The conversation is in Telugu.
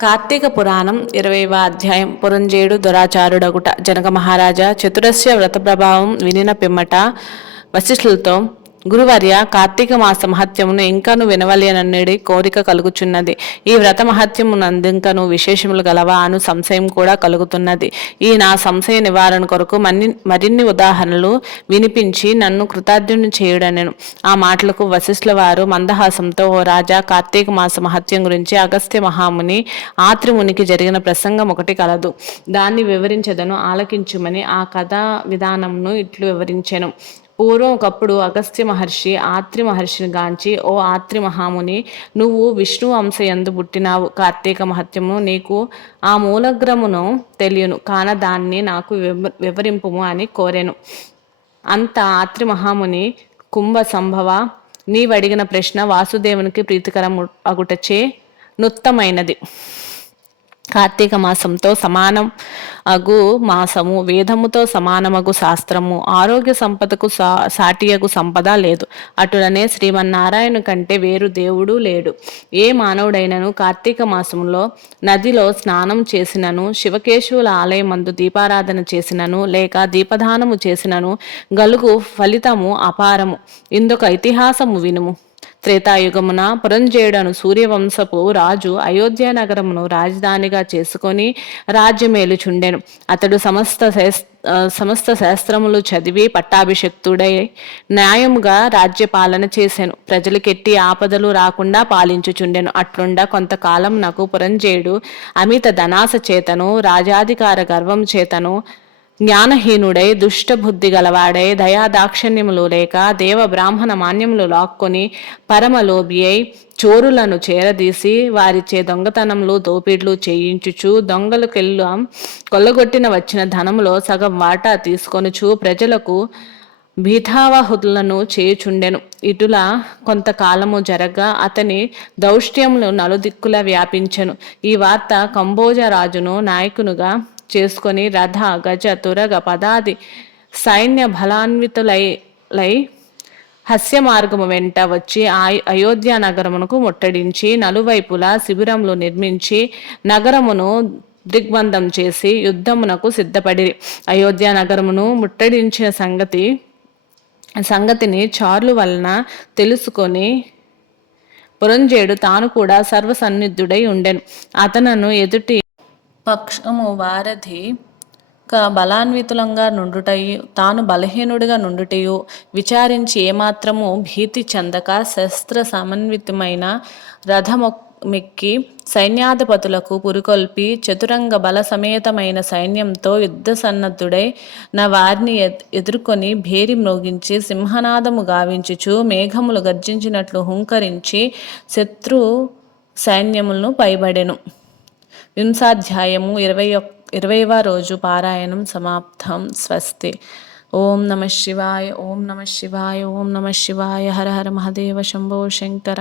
కార్తీక పురాణం 20వ అధ్యాయం. పురంజేయుడు దురాచారుడగుట. జనక మహారాజా, చతురస్య వ్రత ప్రభావం వినిన పిమ్మట వశిష్ఠులతో, గురువర్య, కార్తీక మాస మహత్యమును ఇంకను వినవలెనన్నడి కోరిక కలుగుచున్నది. ఈ వ్రత మహత్యమునందింకను విశేషములు గలవా అను సంశయం కూడా కలుగుతున్నది. ఈ నా సంశయ నివారణ కొరకు మరిన్ని ఉదాహరణలు వినిపించి నన్ను కృతార్థుని చేయుడనెను. ఆ మాటలకు వశిష్ఠుల వారు మందహాసంతో, ఓ రాజా, కార్తీక మాస మహత్యం గురించి అగస్త్య మహాముని ఆత్రిమునికి జరిగిన ప్రసంగం ఒకటి కలదు. దాన్ని వివరించదను, ఆలకించుమని ఆ కథా విధానమును ఇట్లు వివరించెను. పూర్వం ఒకప్పుడు అగస్త్య మహర్షి ఆత్రి మహర్షిని గాంచి, ఓ ఆత్రి మహాముని, నువ్వు విష్ణు అంశయందు పుట్టినావు. కార్తీక మహత్యము నీకు ఆ మూలగ్రమును తెలియను కాన దాన్ని నాకు వివరింపుము అని కోరెను. అంత ఆత్రి మహాముని, కుంభ సంభవ, నీవడిగిన ప్రశ్న వాసుదేవునికి ప్రీతికరము అగుటచే నుత్తమైనది. కార్తీక మాసంతో సమానం అగు మాసము, వేదముతో సమానమగు శాస్త్రము, ఆరోగ్య సంపదకు సాటియగు సంపద లేదు. అటులనే శ్రీమన్నారాయణ కంటే వేరు దేవుడు లేడు. ఏ మానవుడైనను కార్తీక మాసంలో నదిలో స్నానం చేసినను, శివకేశవుల ఆలయమందు దీపారాధన చేసినను, లేక దీపదానము చేసినను గలుగు ఫలితము అపారము. ఇందొక ఇతిహాసము వినుము. త్రేతాయుగమున పురంజేయుడను సూర్యవంశపు రాజు అయోధ్య నగరమును రాజధానిగా చేసుకొని రాజ్యమేలుచుండెను. అతడు సమస్త శాస్త్రములు చదివి పట్టాభిషక్తుడై న్యాయముగా రాజ్యపాలన చేసెను. ప్రజలకెట్టి ఆపదలు రాకుండా పాలించుచుండెను. అట్లుండ కొంతకాలం నాకు పురంజేయుడు అమిత ధనాస చేతను, రాజాధికార గర్వం చేతను, జ్ఞానహీనుడై, దుష్టబుద్ధి గలవాడై, దయాదాక్షిణ్యములు లేక దేవ బ్రాహ్మణ మాన్యములు లాక్కొని పరమలోభి అయి చోరులను చేరదీసి వారిచే దొంగతనములు దోపిడ్లు చేయించుచు, దొంగలు కొల్లగొట్టిన వచ్చిన ధనములో సగం వాటా తీసుకొనుచు ప్రజలకు భీతావహులను చేయుచుండెను. ఇటులా కొంతకాలము జరగా అతని దౌష్ట్యములు నలుదిక్కుల వ్యాపించెను. ఈ వార్త కంబోజ రాజును నాయకునుగా చేసుకొని రథ, గజ, తురగ, పదాది సైన్య బలాన్వితులై హస్య మార్గము వెంట వచ్చి అయోధ్య నగరమునకు ముట్టడించి నలువైపులా శిబిరములు నిర్మించి నగరమును దిగ్బంధం చేసి యుద్ధమునకు సిద్ధపడిరి. అయోధ్య నగరమును ముట్టడించిన సంగతిని చార్లు వలన తెలుసుకొని పురంజేయుడు తాను కూడా సర్వసన్నిధుడై ఉండెను. అతనను ఎదుటి పక్షము వారధి బలాన్వితులంగా నుండుటయు, తాను బలహీనుడిగా నుండుటయు విచారించి ఏమాత్రము భీతి చెందక శస్త్ర సమన్వితమైన రథమెక్కి సైన్యాధిపతులకు పురికొల్పి చతురంగ బల సమేతమైన సైన్యంతో యుద్ధ సన్నద్ధుడై నా వారిని ఎదుర్కొని భేరి మ్రోగించి సింహనాదము గావించుచు మేఘములు గర్జించినట్లు హుంకరించి శత్రు సైన్యములను పైబడెను. వింశాధ్యాయము 20వ రోజు పారాయణం సమాప్తం. స్వస్తి. ఓం నమః శివాయ, ఓం నమః శివాయ, ఓం నమః శివాయ. హర హర మహాదేవ శంభో శంకర.